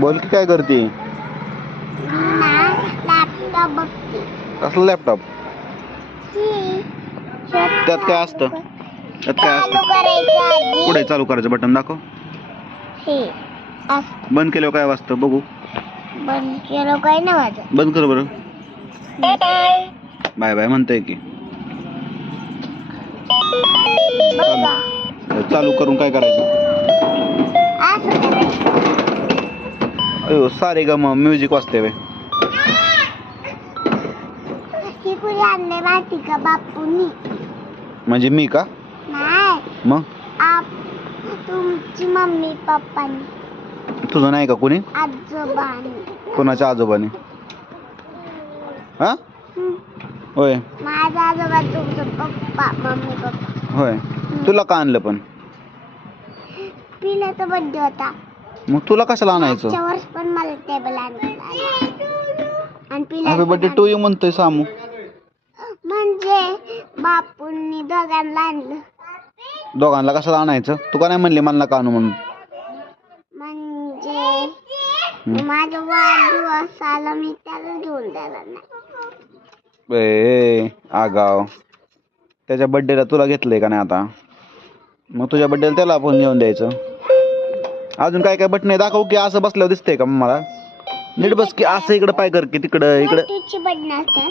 बोल की काय करते? लॅपटॉप बघते. कसला लॅपटॉप? त्यात काय असतं? त्यात काय असतं? पुढे चालू करायचं बटन दाखव. हे बंद केल्यावर काय वाजतं बघू? बंद केलं काय नाही वाजत. बंद कर बरं. बाय बाय म्हणतंय की. चालू करून काय करायचं? अयो सारे ग मग म्युझिक वाजते वे. ही कुणी आणले माहिती का? बापूंनी. म्हणजे मी का? नाही, मग तुमची मम्मी पप्पांनी. तुझं नाही का कोणी? आजोबांनी. कोणाच्या आजोबाने? हा होय. माझा आजोबा, तुमचं पप्पा, मम्मी पप्पा. होय. तुला का आणलं पण? पिल्याचा बर्थडे होता. मग तुला कशाला आणायचं? मागच्या वर्ष पण मला टेबल आणलं. हॅपी बर्थडे टू यू म्हणतोय सामू. म्हणजे बापूंनी दोघांना आणलं. दोघांना कशाला आणायचं? तू का नाही म्हणली मला नका आणू म्हणून? म्हणजे माझा वाढदिवस आला, मी त्याला घेऊन द्यायला नाही. ए आगाव. त्याच्या बर्थडेला तुला घेतलंय का नाही आता? मग तुझ्या बर्थडेला त्याला आपण घेऊन द्यायचं. अजून काय काय बटन आहे दाखव की. असं बसल्यावर दिसतंय का मला? नीट बस की. असं इकडं पाय कर की. तिकडं इकडं बटन असतात.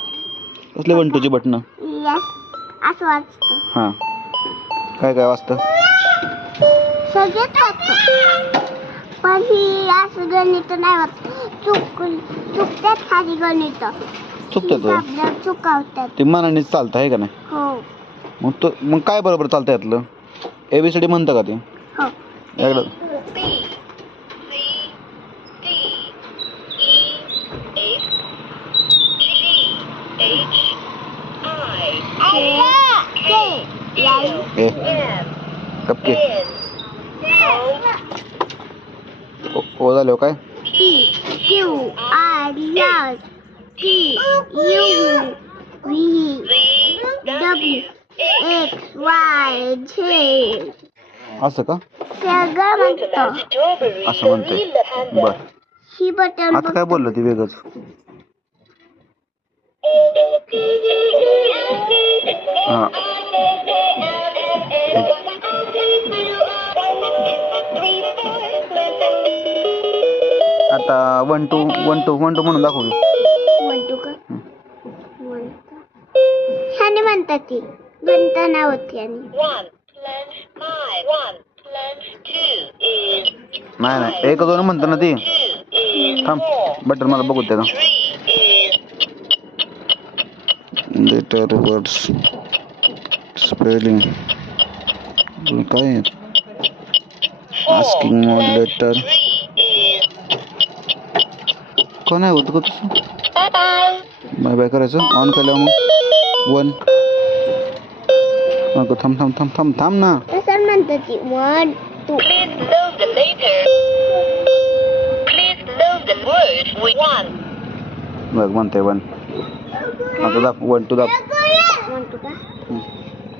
कसले 1 2 ची बटन? असं वाचतं. हा काय काय वाजतं? सगळेच वाचतं. पण ही असं गणित नाही वाचत. चुकतात खाली गणित. चुकतात? चुकवतात. ते मनानेच चालतं आहे का नाही? हो. मग काय बरोबर चालतं यातलं? ABCD म्हणतं का ते? हो. एकदा कपके ओ झालं काय? असं का? असं म्हणतंय. बर. ही बटन आता काय बोललं ती वेगळंच? हा आता 1 2 1 2 1 2 म्हणून दाखव. 1 2 का? ह्याने म्हणतात ती गणित नाव होती. आणि नाही नाही 1 2 म्हणतो ना ती. थांब बटन मला बघू दे. लेटर वर्ड्स स्पेलिंग काय? आस्किंग मोर लेटर कोण आहे होतं का तसं? बाय बाय करायचं. ऑन केल्यावर मग 1 मग थांब थांब थांब थांब थांब ना. असं म्हणतात ती 1 2. बघ म्हणते 1. आता दाख 1 2 दाख. 1 2 का?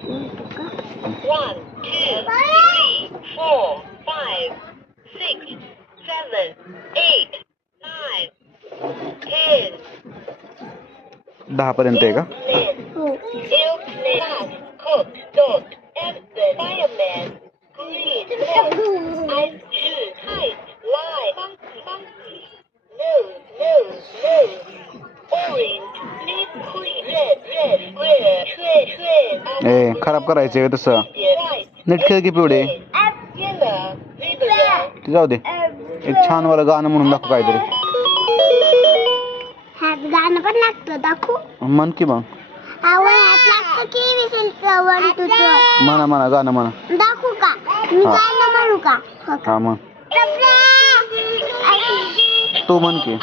1 2 3 4 5 6 7 8 9 10. 10 पर्यंत आहे का? ए खराब करायचे तसं. नीट खेळ की पिवडे. जाऊ दे. एक छान वाला गाणं म्हणून दाखव काहीतरी. गाणं पण लागतं दाखवू? म्हण की मग. म्हणा म्हणा गाणं म्हणा. दाखवू का? मी गाणं म्हणू का? हा म्हण. तू म्हण की.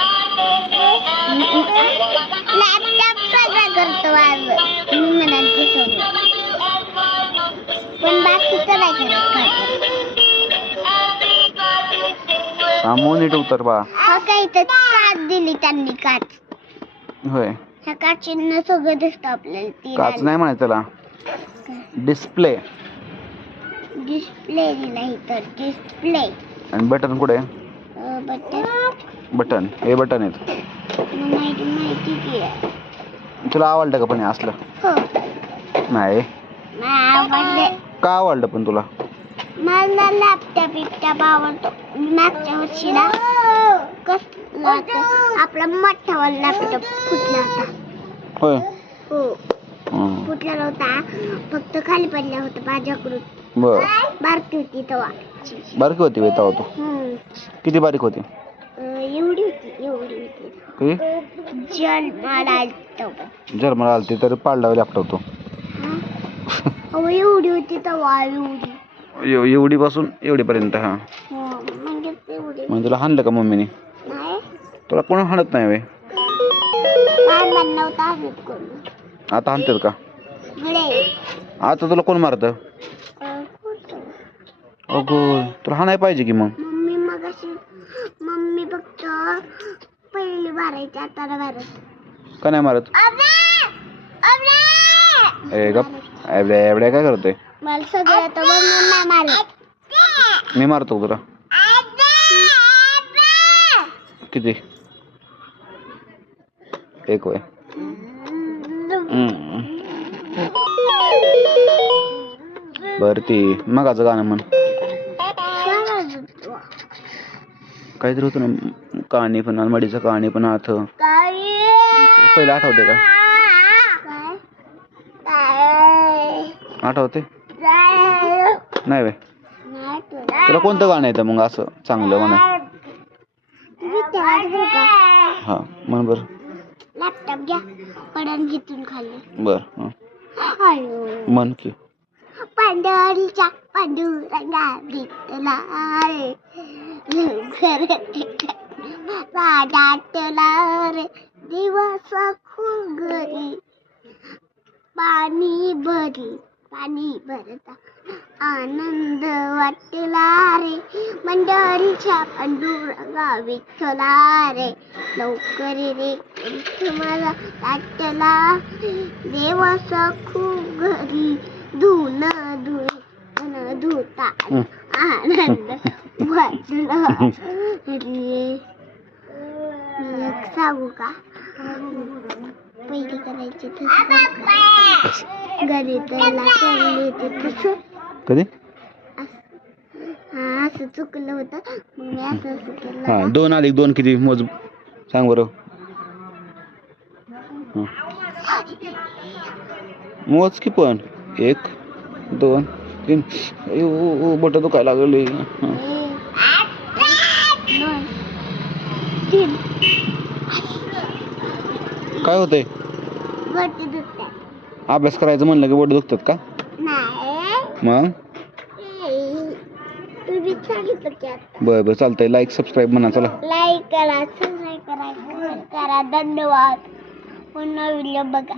लॅपटॉप सगळं करतो माझं. मी म्हणाल सगळं. पण बाकीचं नाही करत. सामू नीट उतर बा. हा काही तर काच दिली त्यांनी. काच. होय. ह्या काचीनं सगळं दिसतं आपल्याला. काच नाही म्हणायचं त्याला. डिस्प्ले. डिस्प्ले दिला इथं. डिस्प्ले. आणि बटन कुठे? बटन बटन हे बटन आहेत. माहिती की तुला आवडलं का पण हे असलं? हो नाही. मला आवडले. का आवडलं पण तुला? मला लॅपटॉप आवडतो. मागच्या वर्षी ना कसला होता आपला मोठा लॅपटॉप फुटला होता. होय. हो हं. फुटलेला होता. फक्त खाली पडला होता माझ्याकडून. बर. बारकी होती तेव्हा. बारीक होती वेता होतो. किती बारीक होती? एवढी होती किती? जन्माला आलतो. जर्मन आलती तर पाडला लॅपटॉप तो. अहो एवढी होती तेव्हा एवढी. एवढी पासून एवढीपर्यंत. हा म्हणजे तेवढी म्हणजे तुला हाणलं का मम्मीने? नाही तुला कोण हाणत नाही वे? नव्हता हवेत कोण. आता हाणतात का? गडे आता तुला कोण मारतं? अगो तुला हाणाय पाहिजे की मग. मम्मी फक्त पहिली मारायची आता नाही मारत. का नाही मारत? ए गप. एवढ्या काय करतोय? मला सगळं येतं म्हणून नाही मारत. मी मारतो तुला. किती? एक वय. बर ती मगाचं गाणं म्हण. काहीतरी होतं ना, कहाणी पण अलमडीचं कहाणी पण आठ. पहिलं आठवते का? आठवते नाही वे. तुला कोणतं गाणं येतं मग असं चांगलं म्हणा? हा म्हण बर. लॅपटॉप घ्या पडन घेतून खाली. बर म्हण की. पंढरीच्या पांडुरंगा विठ्ठला रे राजाटला रे दिवस घरी पाणी भरता आनंद वाटला रे. मंडळीच्या पांडुरंगा विठ्ठला रे लवकर रे तुम्हाला वाटला देवास खूप घरी धुन धुता आनंद वाटला रे. एक सांगू का? पहिली करायची गणिताला चालली होती तसं. कधी? असं चुकलं होतं मग मी असं केलं. हा 2 अधिक 2 किती मोज सांग बरं. मोज की पण 1 2 3. बोट दुखायला लागले. काय होतंय? अभ्यास करायचं म्हणलं की बोट दुखतात का? मग बर चालतंय. लाईक सबस्क्राईब म्हणा. चला लाईक करा, सबस्क्राईब करा, धन्यवाद. पुन्हा व्हिडिओ बघा.